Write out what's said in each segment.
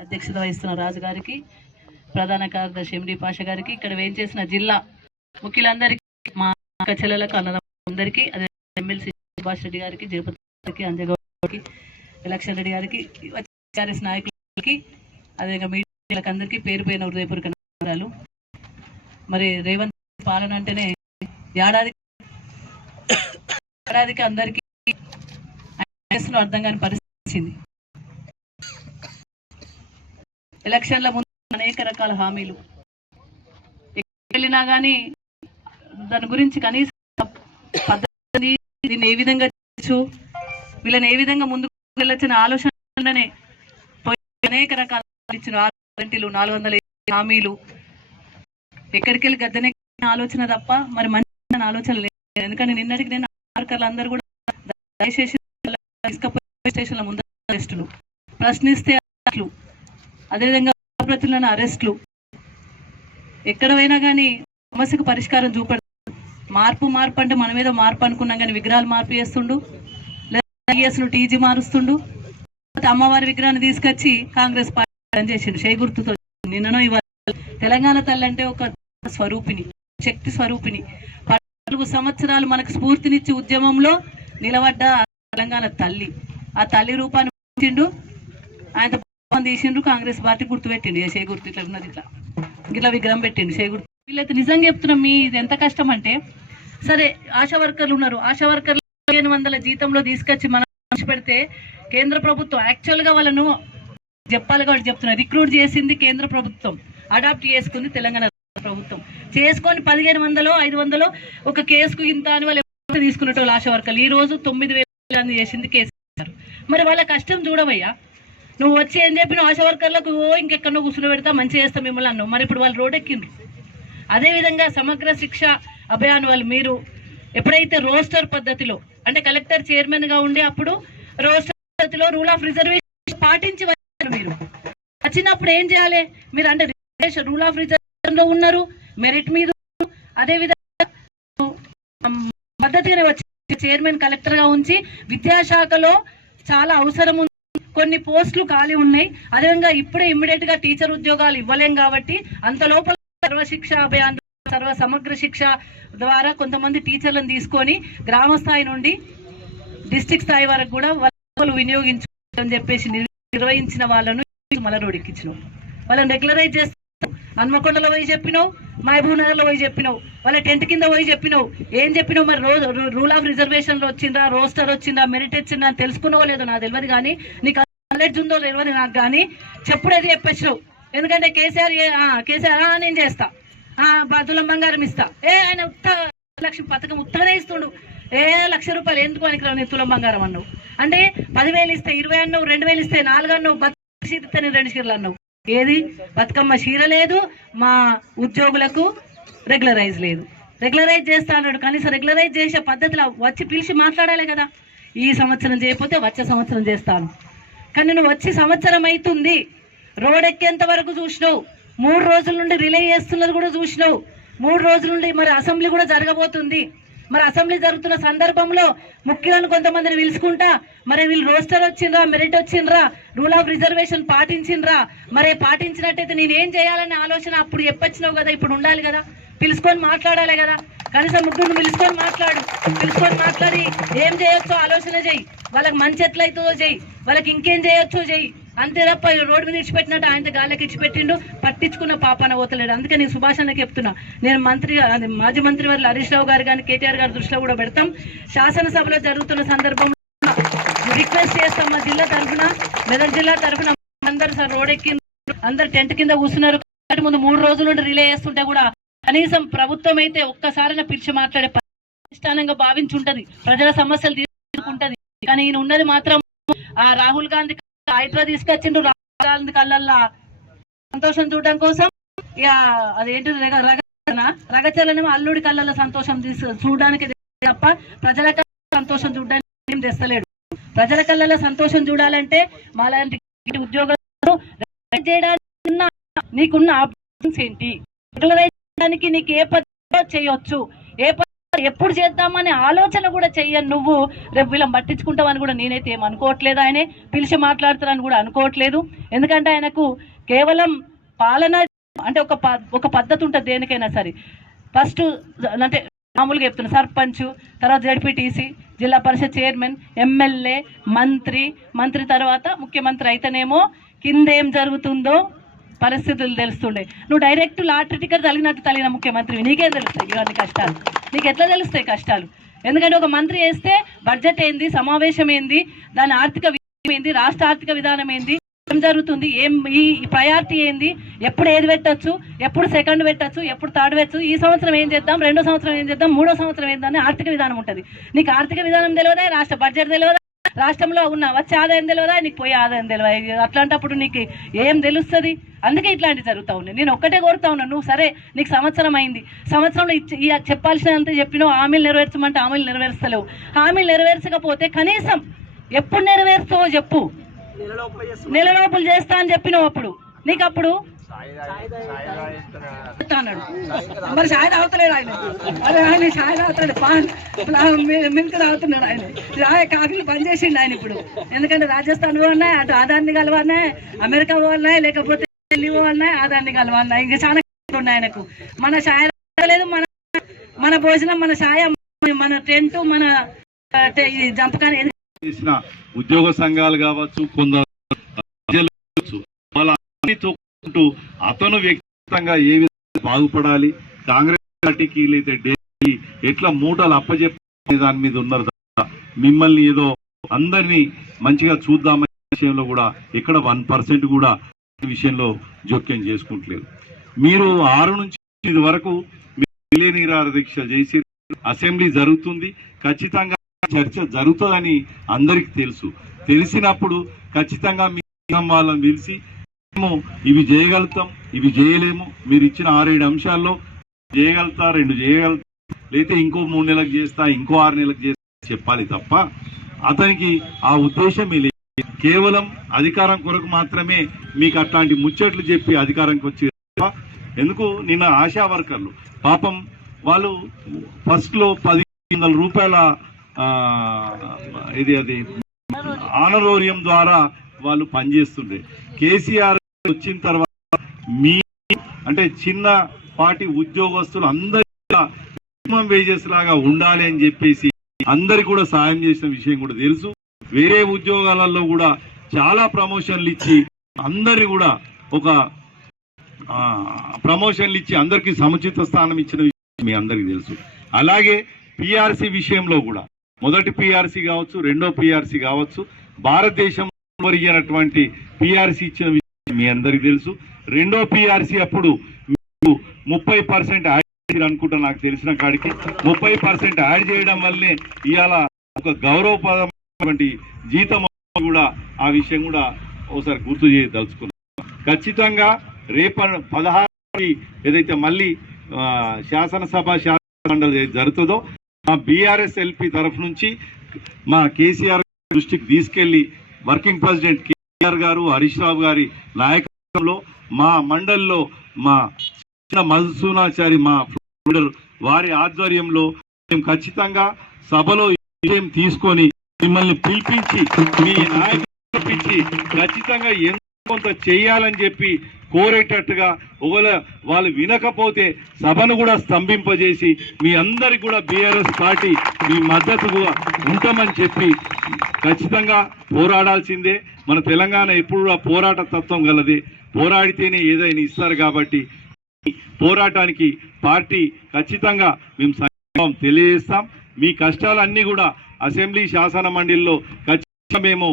అధ్యక్షత వహిస్తున్న రాజు గారికి ప్రధాన కార్యదర్శి ఎండి పాష గారికి ఇక్కడ వేయించేసిన జిల్లా ముఖ్యులందరికీ మా అక్క చెల్లెలకు అన్నదమ్ములందరికీ అదే ఎమ్మెల్సీ సుభాష్ రెడ్డి గారికి జయపతికి గారికి ఎలక్షన్ రెడ్డి గారికి టీఆర్ఎస్ నాయకులకి అదేవిధంగా మీడియాలకు అందరికీ పేరు పోయిన హృదయపూర్వక నమస్కారాలు. మరి రేవంత్ పాలన అంటేనే ఏడాది ఏడాదికి అందరికీ అర్థం కాని పరిస్థితి ఎలక్షన్ల ముందు అనేక రకాల హామీలు. ఎక్కడికి వెళ్ళినా కానీ దాని గురించి కనీసం పద్ధతి దీన్ని ఏ విధంగా చేయొచ్చు వీళ్ళని ఏ విధంగా ముందుకు వెళ్ళొచ్చిన ఆలోచననే అనేక రకాల ఇచ్చిన ఆరు నాలుగు వందల హామీలు. ఎక్కడికి వెళ్ళి గద్దనే ఆలోచన తప్ప మరి మంచి ఆలోచన లేదు. ఎందుకంటే నిన్నటికి నేను వర్కర్లు అందరూ కూడా దయచేసి స్టేషన్ల ముందు అరెస్టులు ప్రశ్నిస్తే అట్లు. అదేవిధంగా ప్రతిలను అరెస్టులు. ఎక్కడ కానీ సమస్యకు పరిష్కారం చూపడు. మార్పు మార్పు అంటే మన మీద మార్పు అనుకున్నాం కానీ విగ్రహాలు మార్పు చేస్తుండు. లేదా టీజీ మారుస్తుండు. అమ్మవారి విగ్రహాన్ని తీసుకొచ్చి కాంగ్రెస్ పార్టీ రన్ చేసిండు. గుర్తుతో నిన్ననో ఇవాళ తెలంగాణ తల్లి అంటే ఒక స్వరూపిణి శక్తి స్వరూపిణి. నాలుగు సంవత్సరాలు మనకు స్ఫూర్తినిచ్చి ఉద్యమంలో నిలబడ్డ తెలంగాణ తల్లి. ఆ తల్లి రూపాన్ని ఆయన పాపం తీసిండ్రు కాంగ్రెస్ పార్టీ గుర్తుపెట్టిండు. ఏ చేయి గుర్తు ఇట్లా ఉన్నది ఇట్లా. ఇట్లా విగ్రహం పెట్టిండు చేయి గుర్తు. వీళ్ళైతే నిజంగా చెప్తున్నాం మీ ఇది ఎంత కష్టం అంటే సరే ఆశా వర్కర్లు ఉన్నారు. ఆశా వర్కర్లు పదిహేను వందల జీతంలో తీసుకొచ్చి మనం పెడితే కేంద్ర ప్రభుత్వం యాక్చువల్గా వాళ్ళను చెప్పాలి కాబట్టి చెప్తున్నారు రిక్రూట్ చేసింది కేంద్ర ప్రభుత్వం. అడాప్ట్ చేసుకుంది తెలంగాణ ప్రభుత్వం. చేసుకొని పదిహేను వందలో ఐదు వందలో ఒక కేసుకు ఇంత అని వాళ్ళు ఎవరైతే తీసుకునేటోళ్ళు ఆశా వర్కర్లు. ఈ రోజు తొమ్మిది వేలు చేసింది కేసు. మరి వాళ్ళ కష్టం చూడవయ్యా. నువ్వు వచ్చి ఏం చెప్పిన ఆశా వర్కర్లకు ఓ ఇంకెక్కడో కూర్చుని పెడతా మంచిగా చేస్తాం మిమ్మల్ని అన్నావు. మరి ఇప్పుడు వాళ్ళు రోడ్ అదేవిధంగా సమగ్ర శిక్ష అభియాన్ వాళ్ళు మీరు ఎప్పుడైతే రోస్టర్ పద్ధతిలో అంటే కలెక్టర్ చైర్మన్గా ఉండే అప్పుడు రోస్టర్ పద్ధతిలో రూల్ ఆఫ్ రిజర్వేషన్ పాటించి వచ్చారు మీరు. వచ్చినప్పుడు ఏం చేయాలి? మీరు అంటే రూల్ ఆఫ్ రిజర్వేషన్లో ఉన్నారు మెరిట్ మీద అదేవిధంగా ఉమ్, పద్ధతిగానే వచ్చి చైర్మన్ కలెక్టర్గా ఉంచి విద్యాశాఖలో చాలా అవసరం ఉంది కొన్ని పోస్టులు ఖాళీ ఉన్నాయి. అదేవిధంగా ఇప్పుడే ఇమ్మీడియట్గా టీచర్ ఉద్యోగాలు ఇవ్వలేం కాబట్టి అంత లోపల సర్వశిక్ష అభియాన్ సర్వ సమగ్ర శిక్ష ద్వారా కొంతమంది టీచర్లను తీసుకొని గ్రామ స్థాయి నుండి డిస్టిక్ స్థాయి వరకు కూడా వాళ్ళు వినియోగించని చెప్పేసి నిర్వహించిన వాళ్ళను మళ్ళీ రోడ్డెక్కించినావు వాళ్ళని రెగ్యులరైజ్ చేస్తే హన్మకొండలో పోయి చెప్పినావు మహబూబ్ నగర్లో పోయి చెప్పినావు వాళ్ళ టెంట్ కింద పోయి చెప్పినావు. ఏం చెప్పినావు మరి? రోజు రూల్ ఆఫ్ రిజర్వేషన్లో వచ్చిందా? రోస్టర్ వచ్చిందా? మెరిట్ వచ్చిందా? అని తెలుసుకున్నావో లేదో నాకు తెలియదు కానీ నీకు నాలెడ్జ్ ఉందో తెలియదు నాకు కానీ చెప్పుడేది చెప్పేసినావు ఎందుకంటే కేసీఆర్ ఏ- ఆ, కేసీఆర్ నేను చేస్తా. ఆ, తులం బంగారం ఇస్తా. ఏ ఆయన ఉత్త లక్ష పథకం ఉత్తగానే ఇస్తుండు. ఏ లక్ష రూపాయలు ఎందుకు పనికిరావు నేను తులం బంగారం అన్నావు? అంటే పదివేలు ఇస్తే ఇరవై అన్నావు రెండు వేలు ఇస్తే నాలుగు అన్నావు బతుకమ్మ నేను రెండు చీరలు అన్నావు. ఏది? బతుకమ్మ చీర లేదు మా ఉద్యోగులకు రెగ్యులరైజ్ లేదు. రెగ్యులరైజ్ చేస్తా అన్నాడు. కనీసం రెగ్యులరైజ్ చేసే పద్ధతిలో వచ్చి పిలిచి మాట్లాడాలి కదా. ఈ సంవత్సరం చేయకపోతే వచ్చే సంవత్సరం చేస్తాను. కానీ నువ్వు వచ్చి సంవత్సరం అవుతుంది రోడ్ ఎక్కేంత వరకు చూసినావు. మూడు రోజుల నుండి రిలే చేస్తున్నది కూడా చూసినావు. మూడు రోజుల నుండి మరి అసెంబ్లీ కూడా జరగబోతుంది. మరి అసెంబ్లీ జరుగుతున్న సందర్భంలో ముఖ్యులను కొంతమందిని పిలుచుకుంటా మరి వీళ్ళు రోస్టర్ వచ్చిండ్రా మెరిట్ వచ్చిండ్రా రూల్ ఆఫ్ రిజర్వేషన్ పాటించిండ్రా మరి పాటించినట్టయితే నేనేం చేయాలనే ఆలోచన అప్పుడు చెప్పొచ్చినావు కదా ఇప్పుడు ఉండాలి కదా. పిలుచుకొని మాట్లాడాలి కదా. కనీసం ముగ్గురు పిలుచుకొని మాట్లాడు. పిలుచుకొని మాట్లాడి ఏం చేయొచ్చో ఆలోచన చేయి. వాళ్ళకి మంచి ఎట్లయితుందో చేయి. వాళ్ళకి ఇంకేం చేయొచ్చో చేయి. అంతే తప్ప ఈ రోడ్డు మీద ఇచ్చిపెట్టినట్టు ఆయన గాలికి ఇచ్చిపెట్టిండు పట్టించుకున్న పాపన పోతలేడు అందుకే నేను సుభాషణకి చెప్తున్నా. నేను మంత్రి అది మాజీ మంత్రి వారు హరీష్ రావు గారు కానీ కేటీఆర్ గారి దృష్టిలో కూడా పెడతాం. శాసనసభలో జరుగుతున్న సందర్భంలో రిక్వెస్ట్ చేస్తాం మా జిల్లా తరఫున. మెదక్ జిల్లా తరఫున అందరు సార్ రోడ్ ఎక్కి అందరు టెంట్ కింద కూర్చున్నారు. ముందు మూడు రోజుల నుండి రిలే చేస్తుంటే కూడా కనీసం ప్రభుత్వం అయితే ఒక్కసారైనా పిలిచి మాట్లాడే అధిష్టానంగా భావించి ఉంటది ప్రజల సమస్యలు తీసుకుంటది కానీ ఈయన ఉన్నది మాత్రం ఆ రాహుల్ గాంధీ హైడ్రా తీసుకొచ్చిండు రాహుల్ కళ్ళల్లా. సంతోషం చూడడం కోసం. ఇక అదేంటి రగచన రగచలన అల్లుడి కళ్ళల్లో సంతోషం తీసు చూడడానికి తప్ప ప్రజల సంతోషం చూడడానికి ఏం తెస్తలేడు. ప్రజల కళ్ళల్లో సంతోషం చూడాలంటే మాలాంటి ఉద్యోగాలు చేయడానికి ఉన్న- నీకున్న ఆప్షన్స్ ఏంటి? రెగ్యులరైజ్ చేయడానికి నీకు ఏ పద్ధతిలో చేయొచ్చు? ఏ ఎప్పుడు చేద్దామనే ఆలోచన కూడా చెయ్యను. నువ్వు రేపు వీళ్ళని పట్టించుకుంటావని కూడా నేనైతే ఏం అనుకోవట్లేదు ఆయనే. పిలిచి మాట్లాడుతారని కూడా అనుకోవట్లేదు. ఎందుకంటే ఆయనకు కేవలం పాలన అంటే ఒక ఒక పద్ధతి ఉంటుంది దేనికైనా సరే. ఫస్ట్ అంటే మామూలుగా చెప్తున్నా సర్పంచ్ తర్వాత జడ్పీటీసీ జిల్లా పరిషత్ చైర్మన్ ఎమ్మెల్యే మంత్రి మంత్రి తర్వాత ముఖ్యమంత్రి అయితేనేమో కింద ఏం జరుగుతుందో పరిస్థితులు తెలుస్తుండే. నువ్వు డైరెక్ట్ లాటరీ టికెట్ తగినట్టు తగిన ముఖ్యమంత్రి నీకే తెలుస్తాయి ఇవన్నీ కష్టాలు? నీకు ఎట్లా తెలుస్తాయి కష్టాలు? ఎందుకంటే ఒక మంత్రి వేస్తే బడ్జెట్ ఏంది సమావేశం ఏంది దాని ఆర్థిక ఏంది రాష్ట్ర ఆర్థిక విధానం ఏంది ఏం జరుగుతుంది ఏం ఈ ప్రయారిటీ ఏంది ఎప్పుడు ఏది పెట్టచ్చు ఎప్పుడు సెకండ్ పెట్టచ్చు ఎప్పుడు థర్డ్ పెట్టచ్చు ఈ సంవత్సరం ఏం చేద్దాం రెండో సంవత్సరం ఏం చేద్దాం మూడో సంవత్సరం ఏందని ఆర్థిక విధానం ఉంటుంది. నీకు ఆర్థిక విధానం తెలియదా రాష్ట్ర బడ్జెట్ తెలియదా? రాష్ట్రంలో ఉన్న వచ్చే ఆదాయం తెలియదా నీకు పోయే ఆదాయం తెలియదా అట్లాంటప్పుడు నీకు ఏం తెలుస్తుంది? అందుకే ఇట్లాంటివి జరుగుతూ ఉన్నాయి. నేను ఒక్కటే కోరుతా ఉన్నాను నువ్వు సరే నీకు సంవత్సరం అయింది. సంవత్సరంలో ఇచ్చి చెప్పాల్సినంత చెప్పినావు హామీలు నెరవేర్చమంటే హామీలు నెరవేర్చలేవు హామీలు నెరవేర్చకపోతే కనీసం ఎప్పుడు నెరవేరుస్తావో చెప్పు. నెల లోపల చేస్తా అని చెప్పినావు అప్పుడు. నీకు అప్పుడు మరి చాయ్ తాగుతలేడు ఆయన. అరే ఆయన చాయ్ తాగుతాడు పాన్ మిల్క్ తాగుతున్నాడు ఆయన. చాయ్ కాఫీలు బంద్ చేసిండు ఆయన ఇప్పుడు. ఎందుకంటే రాజస్థాన్ పోన్నాయి అటు ఆదాన్ని కలవన్నాయి అమెరికా పోన్నాయి లేకపోతే ఢిల్లీ పోన్నాయి ఆదాన్ని కలవన్నాయి ఇంకా చాలా ఉన్నాయి ఆయనకు. మన చాయ్ లేదు మన మన భోజనం మన చాయ మన టెంట్ మన ఆ, టె- ఇది జంపకాని ఏది చేసిన ఉద్యోగ సంఘాలు కావచ్చు కొందరు అంటూ అతను వ్యక్తిగతంగా ఏ విధంగా బాగుపడాలి కాంగ్రెస్ పార్టీకి లేదా ఢిల్లీ ఎట్లా మూటలు అప్పచెప్పే దాని మీద ఉన్నారు మిమ్మల్ని ఏదో అందరినీ మంచిగా చూద్దామనే విషయంలో కూడా ఇక్కడ వన్ పర్సెంట్ కూడా విషయంలో జోక్యం చేసుకుంటలేదు. మీరు ఆరు నుంచి ఇది వరకు మీరు దీక్ష చేసి అసెంబ్లీ జరుగుతుంది. ఖచ్చితంగా చర్చ జరుగుతుందని అందరికి తెలుసు. తెలిసినప్పుడు ఖచ్చితంగా మీ వాళ్ళని పిలిచి మేము ఇవి చేయగలుగుతాం ఇవి చేయలేము. మీరు ఇచ్చిన ఆరేడు అంశాల్లో చేయగలుగుతా రెండు చేయగలుగుతా. లేకపోతే ఇంకో మూడు నెలలకు చేస్తా ఇంకో ఆరు నెలలకు చేస్తా చెప్పాలి తప్ప అతనికి ఆ ఉద్దేశం లేదు. కేవలం అధికారం కొరకు మాత్రమే మీకు అట్లాంటి ముచ్చట్లు చెప్పి అధికారంకి వచ్చి ఎందుకు? నిన్న ఆశా వర్కర్లు. పాపం వాళ్ళు ఫస్ట్లో పది వందల రూపాయల ఇది అది ఆనరోరియం ద్వారా వాళ్ళు పనిచేస్తుండే కేసీఆర్ వచ్చిన తర్వాత మీ అంటే చిన్న పార్టీ ఉద్యోగస్తులు అందరి మినిమం వేజెస్ లాగా ఉండాలి అని చెప్పేసి అందరు కూడా సాయం చేసిన విషయం కూడా తెలుసు. వేరే ఉద్యోగాలలో కూడా చాలా ప్రమోషన్లు ఇచ్చి అందరి కూడా ఒక ప్రమోషన్లు ఇచ్చి అందరికీ సముచిత స్థానం ఇచ్చిన విషయం మీ అందరికీ తెలుసు. అలాగే పిఆర్సి విషయంలో కూడా మొదటి పిఆర్సి కావచ్చు రెండో పిఆర్సి కావచ్చు భారతదేశం ఒరిగినటువంటి పిఆర్సి ఇచ్చిన మీ అందరికీ తెలుసు. రెండో పిఆర్సీ అప్పుడు ముప్పై పర్సెంట్ యాడ్ అనుకుంటా నాకు తెలిసిన కాడికి. ముప్పై పర్సెంట్ యాడ్ చేయడం వల్లే ఇవాళ ఒక గౌరవపదమైనటువంటి జీతం కూడా ఆ విషయం కూడా ఒకసారి గుర్తు చేయదలుచుకున్నాం ఖచ్చితంగా రేప పదహారు ఏదైతే మళ్ళీ శాసనసభ శాసన మండలి జరుగుతుందో మా బీఆర్ఎస్ ఎల్పి తరఫు నుంచి మా కేసీఆర్ దృష్టికి తీసుకెళ్ళి వర్కింగ్ ప్రెసిడెంట్ కేఆర్ గారు హరీష్ రావు గారి నాయకత్వంలో మా మండలిలో మా చిన్న మధుసూనాచారి మా వారి ఆధ్వర్యంలో మేము ఖచ్చితంగా సభలో ఈ విషయం తీసుకొని మిమ్మల్ని పిలిపించి మీ నాయకులు పిలిపించి ఖచ్చితంగా ఎంత కొంత చేయాలని చెప్పి కోరేటట్టుగా ఒకవేళ వాళ్ళు వినకపోతే సభను కూడా స్తంభింపజేసి మీ అందరికి కూడా బీఆర్ఎస్ పార్టీ మీ మద్దతుగా ఉంటామని చెప్పి ఖచ్చితంగా పోరాడాల్సిందే. మన తెలంగాణ ఎప్పుడు ఆ పోరాట తత్వం గలది? పోరాడితేనే ఏదైనా ఇస్తారు కాబట్టి పోరాటానికి పార్టీ ఖచ్చితంగా మేము సంఘం తెలియజేస్తాం. మీ కష్టాలన్నీ కూడా అసెంబ్లీ శాసన మండలిలో ఖచ్చితంగా మేము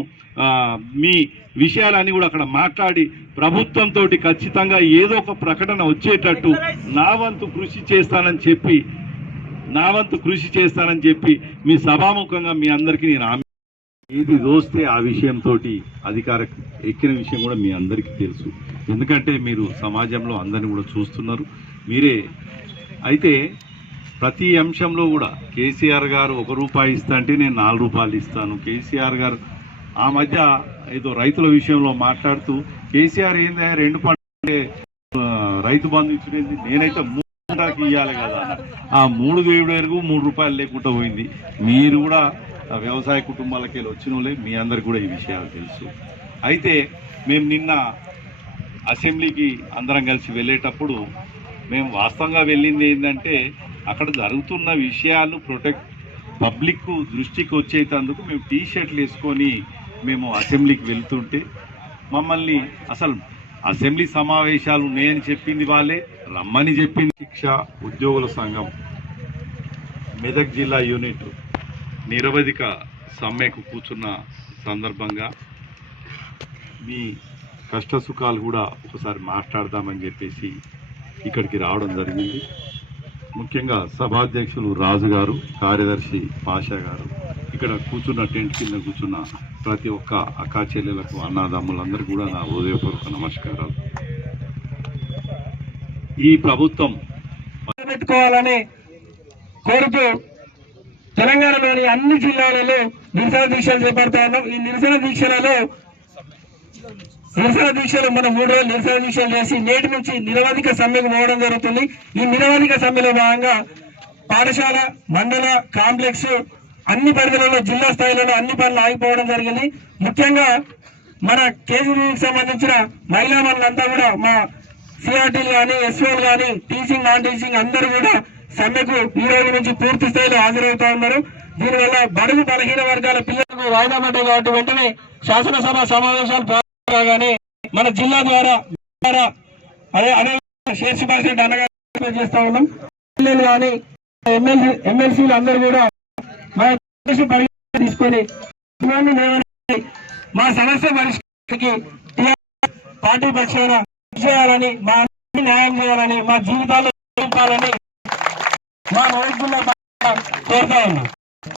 మీ విషయాలన్నీ కూడా అక్కడ మాట్లాడి ప్రభుత్వంతో ఖచ్చితంగా ఏదో ఒక ప్రకటన వచ్చేటట్టు నా వంతు కృషి చేస్తానని చెప్పి నా వంతు కృషి చేస్తానని చెప్పి మీ సభాముఖంగా మీ అందరికీ నేను ఏది దోస్తే ఆ విషయంతో అధికార ఎక్కిన విషయం కూడా మీ అందరికీ తెలుసు. ఎందుకంటే మీరు సమాజంలో అందరిని కూడా చూస్తున్నారు. మీరే అయితే ప్రతి అంశంలో కూడా కేసీఆర్ గారు ఒక రూపాయి ఇస్తా అంటే నేను నాలుగు రూపాయలు ఇస్తాను. కేసీఆర్ గారు ఆ మధ్య ఏదో రైతుల విషయంలో మాట్లాడుతూ కేసీఆర్ ఏందా రెండు పంటే రైతు బంధు ఇచ్చినది నేనైతే మూడు ఇవ్వాలి కదా ఆ మూడు వేడు వరకు మూడు రూపాయలు లేకుండా పోయింది. మీరు కూడా వ్యవసాయ కుటుంబాలకి వెళ్ళి వచ్చిన వాళ్ళే మీ అందరికి కూడా ఈ విషయాలు తెలుసు. అయితే మేము నిన్న అసెంబ్లీకి అందరం కలిసి వెళ్ళేటప్పుడు మేము వాస్తవంగా వెళ్ళింది ఏంటంటే అక్కడ జరుగుతున్న విషయాలు ప్రొటెక్ట్ పబ్లిక్ దృష్టికి వచ్చేటందుకు మేము టీ షర్ట్లు వేసుకొని మేము అసెంబ్లీకి వెళ్తుంటే మమ్మల్ని అసలు అసెంబ్లీ సమావేశాలు ఉన్నాయని చెప్పింది వాళ్ళే రమ్మని చెప్పింది. శిక్ష ఉద్యోగుల సంఘం మెదక్ జిల్లా యూనిట్. నిరవధిక సమ్మెకు కూర్చున్న సందర్భంగా మీ కష్ట సుఖాలు కూడా ఒకసారి మాట్లాడదామని చెప్పేసి ఇక్కడికి రావడం జరిగింది. ముఖ్యంగా సభాధ్యక్షులు రాజు గారు కార్యదర్శి పాషా గారు ఇక్కడ కూర్చున్న టెంట్ కింద కూర్చున్న ప్రతి ఒక్క అక్కా చెల్లెలకు అన్నదమ్ములందరూ కూడా నా హృదయపూర్వక నమస్కారాలు. ఈ ప్రభుత్వం పెట్టుకోవాలని కోరుతూ తెలంగాణలోని అన్ని జిల్లాలలో నిరసన దీక్షలు చేపడతా ఉన్నాం. ఈ నిరసన దీక్షలలో నిరసన దీక్షలు మనం మూడు రోజులు నిరసన దీక్షలు చేసి నేటి నుంచి నిరవధిక సమ్మెకు పోవడం జరుగుతుంది. ఈ నిరవధిక సమ్మెలో భాగంగా పాఠశాల మండల కాంప్లెక్స్ అన్ని పరిధిలలో జిల్లా స్థాయిలో అన్ని పనులు ఆగిపోవడం జరిగింది. ముఖ్యంగా మన కేజీబీకి సంబంధించిన మహిళా మనులంతా కూడా మా సిఆర్టీలు కానీ ఎస్ఓలు కానీ టీచింగ్ నాన్ టీచింగ్ అందరూ కూడా సమ్మెకు ఈ రోజు నుంచి పూర్తి స్థాయిలో హాజరవుతా ఉన్నారు. దీనివల్ల బడుగు బలహీన వర్గాల పిల్లలకు వాయిదా పడ్డాయి కాబట్టి వెంటనే శాసనసభ సమావేశాలు ప్రారంభంగానే మన జిల్లా ద్వారా అదే అదే శేషి భాష అనగా చేస్తా ఉన్నాం. పిల్లలు కానీ ఎమ్మెల్సీ ఎమ్మెల్సీలు అందరూ కూడా మా తీసుకొని మా సమస్య పరిష్కారానికి పార్టీ పక్షాన చేయాలని మా అందరికీ న్యాయం చేయాలని మా జీవితాలు నింపాలని మా రోజుల్లో కోరుతా ఉన్నాం